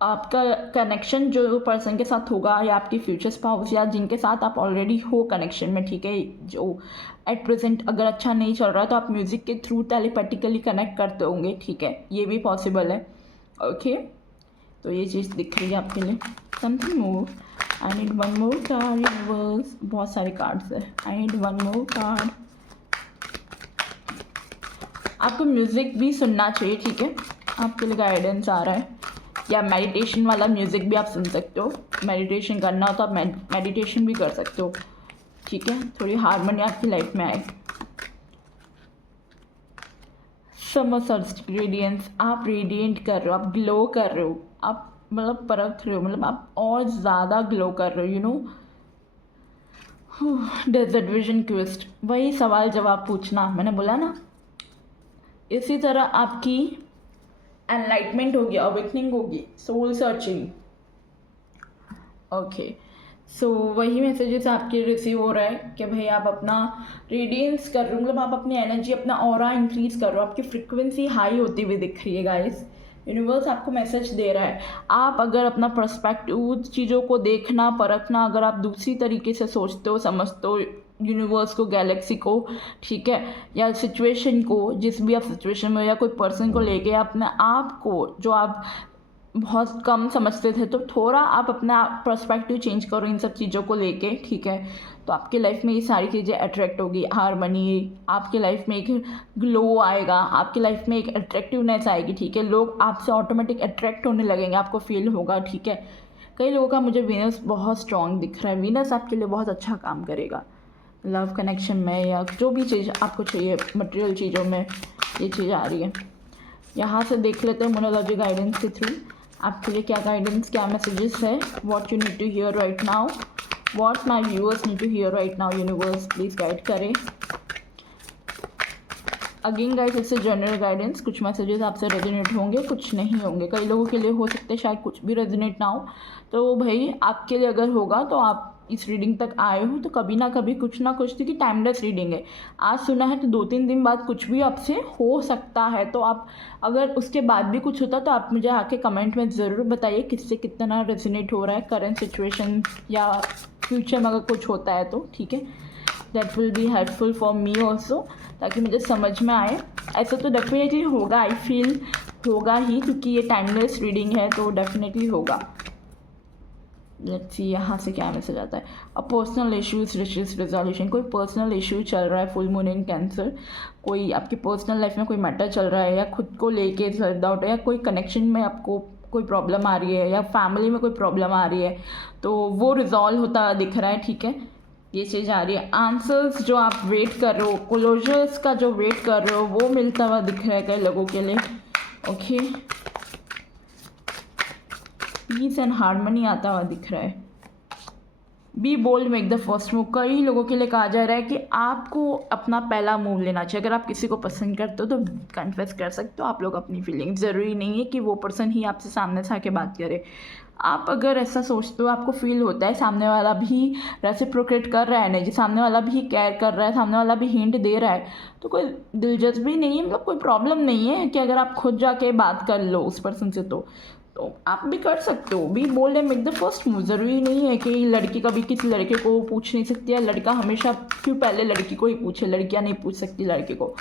आपका कनेक्शन जो पर्सन के साथ होगा, या आपकी फ्यूचर स्पाउस, या जिनके साथ आप ऑलरेडी हो कनेक्शन में, ठीक है, जो एट प्रेजेंट अगर अच्छा नहीं चल रहा, तो आप म्यूज़िक के थ्रू टेलीपैथिकली कनेक्ट करते होंगे, ठीक है, ये भी पॉसिबल है। ओके, तो ये चीज़ दिख रही है आपके लिए। Something more, I need one more card universe, बहुत सारे कार्ड्स है, I need one more card. आपको म्यूज़िक भी सुनना चाहिए, ठीक है, आपके लिए गाइडेंस आ रहा है, या मेडिटेशन वाला म्यूज़िक भी आप सुन सकते हो, मेडिटेशन करना हो तो आप मेडिटेशन भी कर सकते हो, ठीक है, थोड़ी हारमोनी आपकी लाइफ में आए। समर सल्स्टिस रेडियंस, आप रेडिएंट कर रहे हो, आप ग्लो कर रहे हो, आप मतलब परख रहे हो, मतलब आप और ज़्यादा ग्लो कर रहे हो, you know. Desert vision quest, वही सवाल जवाब पूछना, मैंने बोला ना, इसी तरह आपकी एनलाइटमेंट होगी, अवेकनिंग होगी, सोल सर्चिंग। ओके, सो वही मैसेजेस आपके रिसीव हो रहा है कि भाई आप अपना रेडियंस कर रहे हो, मतलब आप अपनी एनर्जी, अपना ऑरा इंक्रीज कर रहे हो, आपकी फ्रिक्वेंसी हाई होती हुई दिख रही है गाइस। यूनिवर्स आपको मैसेज दे रहा है, आप अगर अपना पर्सपेक्टिव, चीज़ों को देखना, परखना, अगर आप दूसरी तरीके से सोचते हो, समझते हो यूनिवर्स को, गैलेक्सी को, ठीक है, या सिचुएशन को, जिस भी आप सिचुएशन में, या कोई पर्सन को लेके अपने आप को, जो आप बहुत कम समझते थे, तो थोड़ा आप अपना पर्सपेक्टिव चेंज करो इन सब चीज़ों को लेके, ठीक है, तो आपकी लाइफ में ये सारी चीज़ें अट्रैक्ट होगी, हारमनी, आपकी लाइफ में एक ग्लो आएगा, आपकी लाइफ में एक अट्रैक्टिवनेस आएगी, ठीक है, लोग आपसे ऑटोमेटिक अट्रैक्ट होने लगेंगे, आपको फील होगा, ठीक है। कई लोगों का मुझे वीनस बहुत स्ट्रॉन्ग दिख रहा है, वीनस आपके लिए बहुत अच्छा काम करेगा लव कनेक्शन में, या जो भी चीज़ आपको चाहिए मटेरियल चीज़ों में, ये चीज़ आ रही है। यहाँ से देख लेते हैं मोनोलॉजी गाइडेंस के थ्रू आपके लिए क्या गाइडेंस, क्या मैसेजेस है, what you need to hear right now. What my viewers need to hear right now, universe please guide करें। Again guys it's a general guidance, कुछ मैसेजेस आपसे रेजोनेट होंगे, कुछ नहीं होंगे। कई लोगों के लिए हो सकते हैं शायद कुछ भी रेजोनेट ना हो, तो भाई आपके लिए अगर होगा तो आप इस रीडिंग तक आए हो तो कभी ना कभी कुछ ना कुछ, क्योंकि टाइमलेस रीडिंग है। आज सुना है तो 2-3 दिन बाद कुछ भी आपसे हो सकता है, तो आप अगर उसके बाद भी कुछ होता तो आप मुझे आके कमेंट में ज़रूर बताइए किससे कितना रेजोनेट हो रहा है करंट सिचुएशन या फ्यूचर में अगर कुछ होता है तो, ठीक है। That will be helpful for me also, ताकि मुझे समझ में आए। ऐसा तो डेफिनेटली होगा, आई फील होगा ही, क्योंकि ये टाइमलेस रीडिंग है तो डेफिनेटली होगा। लेट्स सी यहाँ से क्या मैसेज आता है। A personal issues riches resolution, कोई पर्सनल इशू चल रहा है, फुल मून इन कैंसर, कोई आपकी पर्सनल लाइफ में कोई मैटर चल रहा है या खुद को लेके सेल्फ डाउट है या कोई कनेक्शन में आपको कोई प्रॉब्लम आ रही है या फैमिली में कोई प्रॉब्लम आ रही है, तो वो रिजॉल्व होता दिख रहा है, ठीक है। ये चीज़ आ रही है। आंसर्स जो आप वेट कर रहे हो, क्लोजर्स का जो वेट कर रहे हो वो मिलता हुआ दिख रहा है कई लोगों के लिए, ओके। पीस एंड हार्मनी आता हुआ दिख रहा है। Be bold, make the first move, कई लोगों के लिए कहा जा रहा है कि आपको अपना पहला मूव लेना चाहिए। अगर आप किसी को पसंद करते हो तो कन्फेस कर सकते हो आप लोग अपनी फीलिंग्स, ज़रूरी नहीं है कि वो पर्सन ही आपसे सामने से आके बात करे। आप अगर ऐसा सोचते हो, आपको फील होता है सामने वाला भी रेसिप्रोकेट कर रहा है, नहीं जी, सामने वाला भी केयर कर रहा है, सामने वाला भी हिंट दे रहा है, तो कोई दिलचस्पी नहीं है, मतलब कोई प्रॉब्लम नहीं है कि अगर आप खुद जाके बात कर लो उस पर्सन से, तो आप भी कर सकते हो। Be bold and make the first move, ज़रूरी नहीं है कि लड़की कभी किसी लड़के को पूछ नहीं सकती है, लड़का हमेशा क्यों पहले लड़की को ही पूछे, लड़कियां नहीं पूछ सकती लड़के को।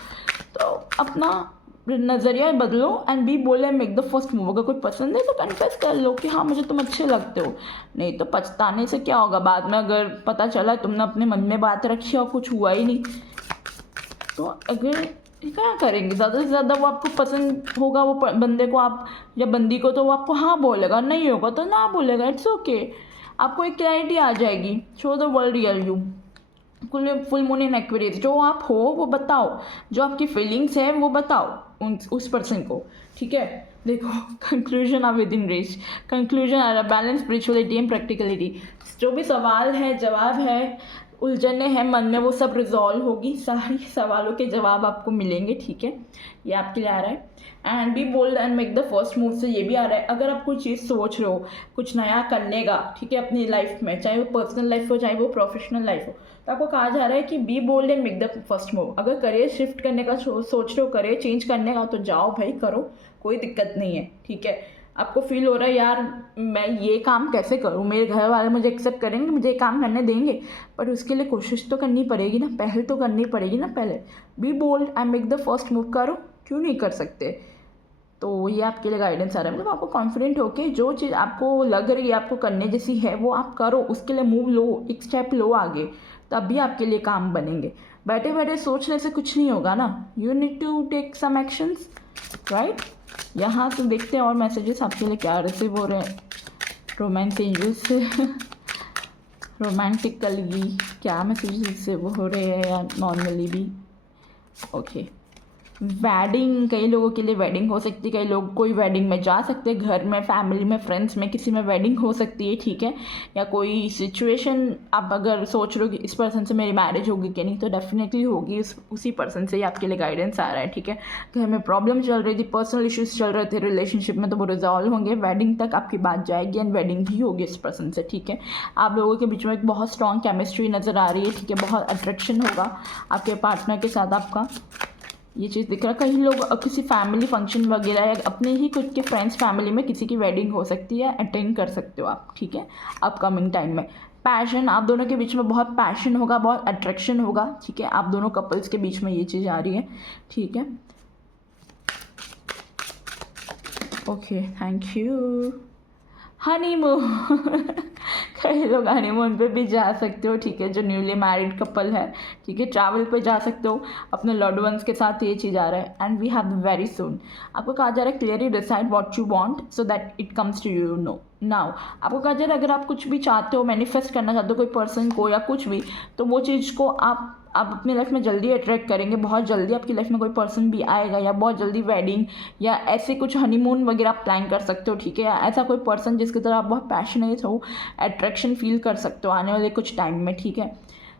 तो अपना नज़रिया बदलो and be bold and make the first move. अगर कोई पसंद है तो कन्फेस कर लो कि हाँ मुझे तुम अच्छे लगते हो, नहीं तो पछताने से क्या होगा, बाद में अगर पता चला तुमने अपने मन में बात रखी और कुछ हुआ ही नहीं, तो अगर क्या करेंगे, ज़्यादा से ज़्यादा वो आपको पसंद होगा वो बंदे को आप या बंदी को, तो वो आपको हाँ बोलेगा, नहीं होगा तो ना बोलेगा, इट्स ओके। आपको एक क्लैरिटी आ जाएगी। Show the world real you, full moon in Aquarius, जो आप हो वो बताओ, जो आपकी फीलिंग्स है वो बताओ उस पर्सन को, ठीक है। देखो कंक्लूजन आप विद इन रीच, कंक्लूजन आ रहा है, बैलेंस, स्पिरिचुअलिटी एंड प्रैक्टिकलिटी। जो भी सवाल है, जवाब है, उलझने हैं मन में, वो सब रिजॉल्व होगी, सारी सवालों के जवाब आपको मिलेंगे, ठीक है। ये आपके लिए आ रहा है। And be bold and make the first move से ये भी आ रहा है, अगर आप कोई चीज़ सोच रहे हो कुछ नया करने का, ठीक है, अपनी लाइफ में, चाहे वो पर्सनल लाइफ हो चाहे वो प्रोफेशनल लाइफ हो, तो आपको कहा जा रहा है कि be bold and make the first move. अगर करियर शिफ्ट करने का सोच रहे हो, करियर चेंज करने का, तो जाओ भाई करो, कोई दिक्कत नहीं है, ठीक है। आपको फील हो रहा है यार मैं ये काम कैसे करूँ, मेरे घर वाले मुझे एक्सेप्ट करेंगे, मुझे ये काम करने देंगे, पर उसके लिए कोशिश तो करनी पड़ेगी ना, पहल तो करनी पड़ेगी ना पहले। Be bold and make the first move, करो, क्यों नहीं कर सकते। तो ये आपके लिए गाइडेंस आ रहा है, मतलब आपको कॉन्फिडेंट होके जो चीज़ आपको लग रही है आपको करने जैसी है वो आप करो, उसके लिए मूव लो, एक स्टेप लो आगे, तभी आपके लिए काम बनेंगे। बैठे बैठे सोचने से कुछ नहीं होगा ना, you need to take some actions, right. यहाँ से देखते हैं और मैसेजेस आपके लिए क्या रिसीव हो रहे हैं रोमांस एंजल्स से रोमांटिकली क्या मैसेजेस रिसीव हो रहे हैं या नॉर्मली भी, ओके। वेडिंग, कई लोगों के लिए वेडिंग हो सकती है, कई लोग कोई वेडिंग में जा सकते हैं, घर में, फैमिली में, फ्रेंड्स में, किसी में वेडिंग हो सकती है, ठीक है। या कोई सिचुएशन आप अगर सोच रहे हो कि इस पर्सन से मेरी मैरिज होगी कि नहीं, तो डेफिनेटली होगी, उसी पर्सन से ही आपके लिए गाइडेंस आ रहा है, ठीक है। घर में प्रॉब्लम चल रही थी, पर्सनल इश्यूज चल रहे थे रिलेशनशिप में, तो वो रिजॉल्व होंगे, वेडिंग तक आपकी बात जाएगी एंड वेडिंग भी होगी इस पर्सन से, ठीक है। आप लोगों के बीच में एक बहुत स्ट्रॉन्ग केमिस्ट्री नज़र आ रही है, ठीक है, बहुत अट्रैक्शन होगा आपके पार्टनर के साथ आपका, ये चीज़ दिख रहा है। कई लोग किसी फैमिली फंक्शन वगैरह या अपने ही खुद के फ्रेंड्स फैमिली में किसी की वेडिंग हो सकती है, अटेंड कर सकते हो आप, ठीक है, अपकमिंग टाइम में। पैशन, आप दोनों के बीच में बहुत पैशन होगा, बहुत अट्रैक्शन होगा, ठीक है, आप दोनों कपल्स के बीच में ये चीज़ आ रही है, ठीक है। Okay, thank you. हनीमून कई लोग हनीमून पे भी जा सकते हो, ठीक है, जो न्यूली मैरिड कपल है, ठीक है, ट्रैवल पे जा सकते हो अपने लव्ड वंस के साथ, ये चीज़ आ रहा है। And we have very soon, आपको कहा जा रहा है clearly decide what you want so that it comes to you know now. आपको कहा जा रहा है अगर आप कुछ भी चाहते हो, मैनिफेस्ट करना चाहते हो कोई पर्सन को या कुछ भी, तो वो चीज़ को आप आप अपनी लाइफ में जल्दी अट्रैक्ट करेंगे, बहुत जल्दी आपकी लाइफ में कोई पर्सन भी आएगा, या बहुत जल्दी वेडिंग या ऐसे कुछ हनीमून वगैरह आप प्लान कर सकते हो, ठीक है। या ऐसा कोई पर्सन जिसकी तरह आप बहुत पैशनेट हो, अट्रैक्शन फील कर सकते हो आने वाले कुछ टाइम में, ठीक है।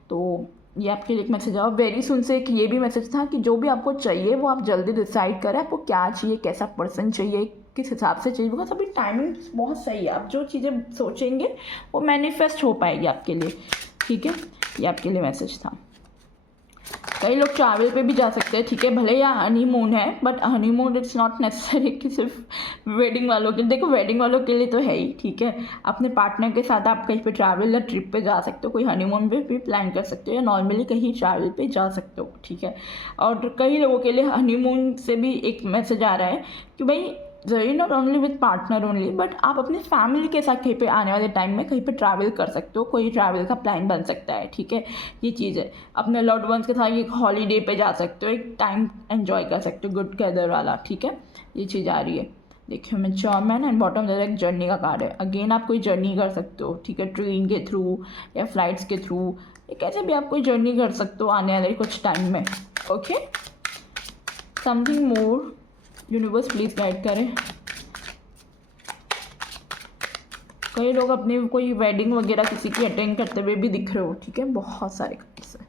तो ये आपके लिए एक मैसेज है। और वेरी सुन से एक ये भी मैसेज था कि जो भी आपको चाहिए वो आप जल्दी डिसाइड करें, आपको क्या चाहिए, कैसा पर्सन चाहिए, किस हिसाब से चाहिए, बिकॉज अभी टाइमिंग बहुत सही है। आप जो चीज़ें सोचेंगे वो मैनिफेस्ट हो पाएगी आपके लिए, ठीक है। ये आपके लिए मैसेज था। कई लोग ट्रैवल पे भी जा सकते हैं, ठीक है, भले या हनीमून है, but honeymoon it's not necessary कि सिर्फ वेडिंग वालों के, देखो वेडिंग वालों के लिए तो है ही, ठीक है। अपने पार्टनर के साथ आप कहीं पे ट्रैवल या ट्रिप पे जा सकते हो, कोई हनीमून पे भी प्लान कर सकते हो, या नॉर्मली कहीं ट्रैवल पे जा सकते हो, ठीक है। और कई लोगों के लिए हनीमून से भी एक मैसेज आ रहा है कि भाई जरूरी not only with partner only, but आप अपनी फैमिली के साथ कहीं पे आने वाले टाइम में कहीं पे ट्रैवल कर सकते हो, कोई ट्रैवल का प्लान बन सकता है, ठीक है। ये चीज़ है, अपने लव्ड वंस के साथ एक हॉलीडे पे जा सकते हो, एक टाइम एंजॉय कर सकते हो, गुड गैदर वाला, ठीक है। ये चीज़ आ रही है। देखिए मैं चॉरमैन एंड बॉटम डायरेक्ट जर्नी का कार्ड है। अगेन आप कोई जर्नी कर सकते हो, ठीक है, ट्रेन के थ्रू या फ्लाइट्स के थ्रू, या कैसे भी आप कोई जर्नी कर सकते हो आने वाले कुछ टाइम में, okay. Something more universe please guide करें। कई लोग अपनी कोई वेडिंग वगैरह किसी की अटेंड करते हुए भी दिख रहे हो, ठीक है, बहुत सारे कार्ड्स है।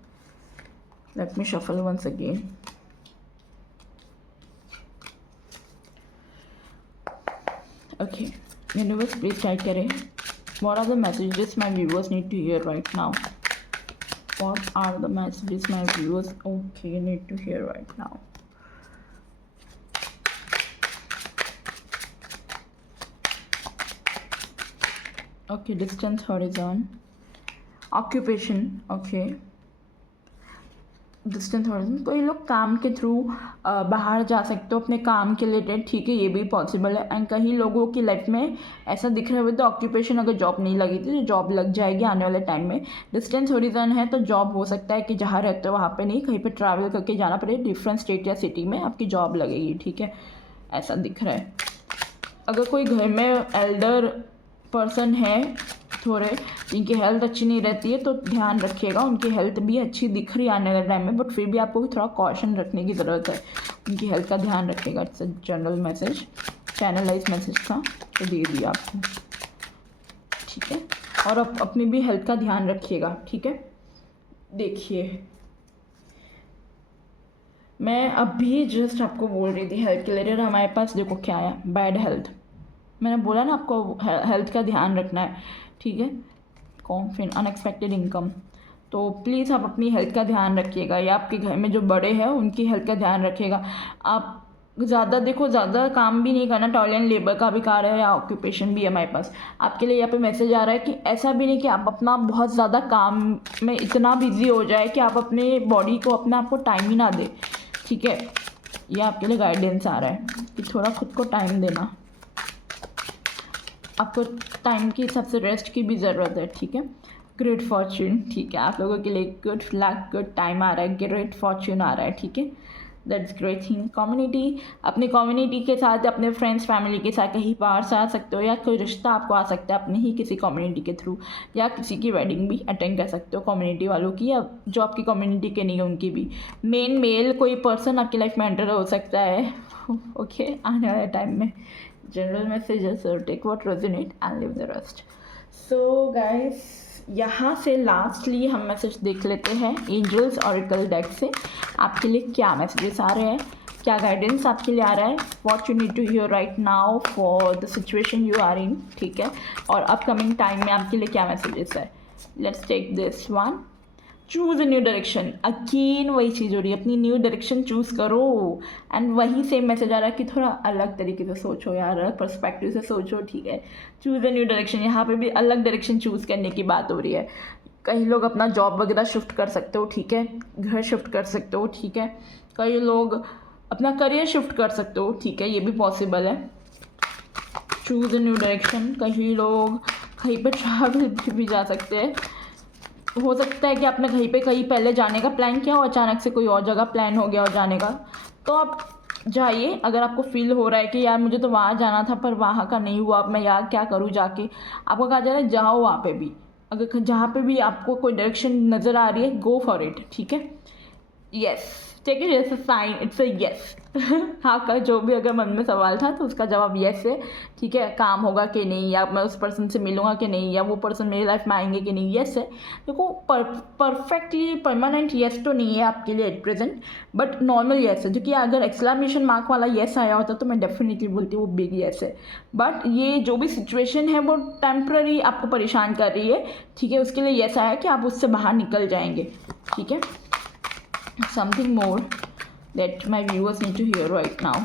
Let me shuffle once again. Okay universe please guide करें, what are the messages my viewers need to hear right now, what are the messages my viewers okay need to hear right now. Okay distance horizon, occupation, okay distance horizon. कोई लोग काम के through बाहर जा सकते हो अपने काम के रिलेटेड, ठीक है, ये भी पॉसिबल है। एंड कई लोगों की लाइफ में ऐसा दिख रहा है तो ऑक्यूपेशन अगर जॉब नहीं लगी थी तो जॉब लग जाएगी आने वाले टाइम में। डिस्टेंस हॉरिजॉन है तो जॉब हो सकता है कि जहाँ रहते हो वहाँ पे नहीं, कहीं पे ट्रैवल करके जाना पड़े, डिफरेंट स्टेट या सिटी में आपकी जॉब लगेगी, ठीक है, ऐसा दिख रहा है। अगर कोई घर में एल्डर पर्सन है थोड़े जिनकी हेल्थ अच्छी नहीं रहती है तो ध्यान रखिएगा, उनकी हेल्थ भी अच्छी दिख रही है आने वाले टाइम में, बट फिर भी आपको भी थोड़ा कॉशन रखने की ज़रूरत है, उनकी हेल्थ का ध्यान रखिएगा। It's a general message, channelize message था तो दे दिया आपको, ठीक है। और आप अपनी भी हेल्थ का ध्यान रखिएगा, ठीक है। देखिए मैं अभी जस्ट आपको बोल रही थी हेल्थ के रिलेटेड, हमारे पास देखो क्या आया, बैड हेल्थ। मैंने बोला ना आपको हेल्थ का ध्यान रखना है, ठीक है। कॉन्फिन अनएक्सपेक्टेड इनकम, तो प्लीज़ आप अपनी हेल्थ का ध्यान रखिएगा, या आपके घर में जो बड़े हैं उनकी हेल्थ का ध्यान रखिएगा। आप ज़्यादा देखो, ज़्यादा काम भी नहीं करना, टॉयल एंड लेबर का भी कार्य है या ऑक्यूपेशन भी है हमारे पास आपके लिए। यहाँ पे मैसेज आ रहा है कि ऐसा भी नहीं कि आप अपना बहुत ज़्यादा काम में इतना बिजी हो जाए कि आप अपने बॉडी को, अपने आप को टाइम ही ना दे, ठीक है। ये आपके लिए गाइडेंस आ रहा है कि थोड़ा खुद को टाइम देना, आपको टाइम के हिसाब से रेस्ट की भी ज़रूरत है, ठीक है। ग्रेट फॉर्च्यून, ठीक है, आप लोगों के लिए गुड लक, गुड टाइम आ रहा है, ग्रेट फॉर्च्यून आ रहा है, ठीक है, दैट्स ग्रेट थिंग। कम्युनिटी, अपनी कम्युनिटी के साथ, अपने फ्रेंड्स फैमिली के साथ कहीं बाहर से आ सकते हो, या कोई रिश्ता आपको आ सकता है अपने ही किसी कम्युनिटी के थ्रू, या किसी की वेडिंग भी अटेंड कर सकते हो कम्युनिटी वालों की, या जो आपकी कम्युनिटी के नहीं है उनकी भी। मेल कोई पर्सन आपकी लाइफ में एंटर हो सकता है, ओके, आने वाले टाइम में। General messages, take what resonate and leave the rest. So guys यहाँ से लास्टली हम मैसेज देख लेते हैं एंजल्स ऑरेकल डेक से आपके लिए क्या मैसेजेस आ रहे हैं, क्या गाइडेंस आपके लिए आ रहा है, what you need to hear right now for the situation you are in, ठीक है, और अपकमिंग टाइम में आपके लिए क्या मैसेजेस है। Let's take this one, choose a new direction. Again वही चीज़ हो रही है, अपनी न्यू डायरेक्शन चूज़ करो। एंड वही सेम मैसेज आ रहा है कि थोड़ा अलग तरीके से सोचो यार, अलग पर्सपेक्टिव से सोचो, ठीक है। चूज़ अ न्यू डायरेक्शन, यहाँ पे भी अलग डायरेक्शन चूज़ करने की बात हो रही है। कई लोग अपना जॉब वगैरह शिफ्ट कर सकते हो, ठीक है, घर शिफ्ट कर सकते हो, ठीक है। कई लोग अपना करियर शिफ्ट कर सकते हो, ठीक है, ये भी पॉसिबल है। चूज़ अ न्यू डायरेक्शन, कई लोग कहीं पर ट्रैवल भी जा सकते हैं। हो सकता है कि आपने कहीं पहले जाने का प्लान किया और अचानक से कोई और जगह प्लान हो गया और जाने का, तो आप जाइए। अगर आपको फील हो रहा है कि यार मुझे तो वहाँ जाना था पर वहाँ का नहीं हुआ, अब मैं यार क्या करूँ जाके, आपको कहा जा रहा है जाओ वहाँ पे भी, अगर जहाँ पे भी आपको कोई डायरेक्शन नज़र आ रही है, गो फॉर इट, ठीक है। Yes, take it as a sign, it's a yes. हाँ का जो भी अगर मन में सवाल था तो उसका जवाब यस है, ठीक है। काम होगा कि नहीं, या मैं उस पर्सन से मिलूँगा कि नहीं, या वो पर्सन मेरी लाइफ में आएंगे कि नहीं, यस है। देखो परफेक्टली परमानेंट यस तो नहीं है आपके लिए at present, but normal yes है। क्योंकि अगर एक्सक्लामेशन मार्क वाला यस आया होता तो मैं डेफिनेटली बोलती वो बिग यस है। बट ये जो भी सिचुएशन है वो टेम्प्ररी आपको परेशान कर रही है, ठीक है। उसके लिए यस आया कि आप उससे बाहर निकल जाएंगे, ठीक है। Something more that my viewers need to hear right now.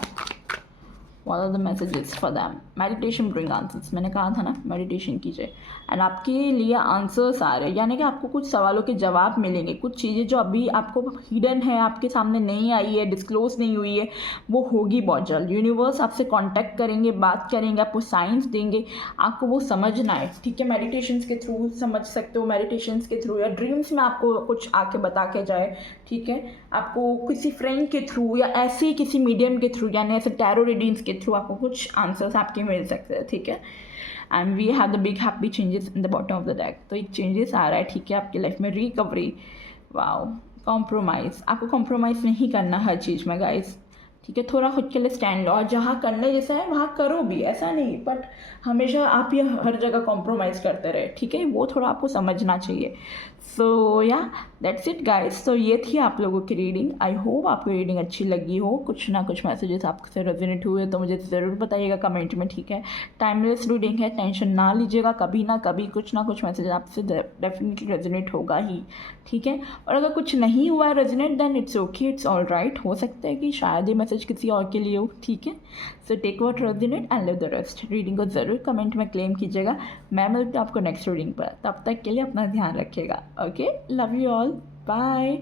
What are the messages for them? Meditation bring answers. मैंने कहा था ना मेडिटेशन कीजिए, एंड आपके लिए आंसर्स आ रहे हैं, यानी कि आपको कुछ सवालों के जवाब मिलेंगे। कुछ चीज़ें जो अभी आपको हिडन है, आपके सामने नहीं आई है, डिस्क्लोज नहीं हुई है, वो होगी बहुत जल्द। यूनिवर्स आपसे कांटेक्ट करेंगे, बात करेंगे, आपको साइंस देंगे, आपको वो समझना है, ठीक है। मेडिटेशंस के थ्रू समझ सकते हो, मेडिटेशंस के थ्रू, या ड्रीम्स में आपको कुछ आके बता के जाए, ठीक है। आपको किसी फ्रेंड के थ्रू या ऐसे ही किसी मीडियम के थ्रू, यानी ऐसे टैरो रीडिंग्स के थ्रू आपको कुछ आंसर्स आपके मिल सकते हैं, ठीक है। And we have the big happy changes in the bottom of the deck. तो एक चेंजेस आ रहा है, ठीक है, आपकी लाइफ में। Recovery, wow. कॉम्प्रोमाइज़, आपको कॉम्प्रोमाइज़ नहीं करना हर चीज़ में गाइस, ठीक है। थोड़ा खुद के लिए स्टैंड लो, और जहाँ करने जैसा है वहाँ करो भी, ऐसा नहीं, बट हमेशा आप ये हर जगह कॉम्प्रोमाइज़ करते रहे, ठीक है। वो थोड़ा आपको समझना चाहिए। सो या दैट्स इट गाइस। तो ये थी आप लोगों की रीडिंग। आई होप आपको रीडिंग अच्छी लगी हो। कुछ ना कुछ मैसेजेस आपसे रेजोनेट हुए तो मुझे ज़रूर बताइएगा कमेंट में, ठीक है। टाइमलेस रीडिंग है, टेंशन ना लीजिएगा, कभी ना कभी कुछ ना कुछ मैसेज आपसे डेफिनेटली रेजोनेट होगा ही, ठीक है। और अगर कुछ नहीं हुआ है resonate, then it's okay, it's all right. हो सकता है कि शायद ये मैसेज किसी और के लिए हो, ठीक है। So take what resonate and leave the rest. Reading को ज़रूर कमेंट में क्लेम कीजिएगा। मैं मिलती हूँ आपको नेक्स्ट रीडिंग पर, तब तक के लिए अपना ध्यान रखिएगा। Okay, love you all, bye.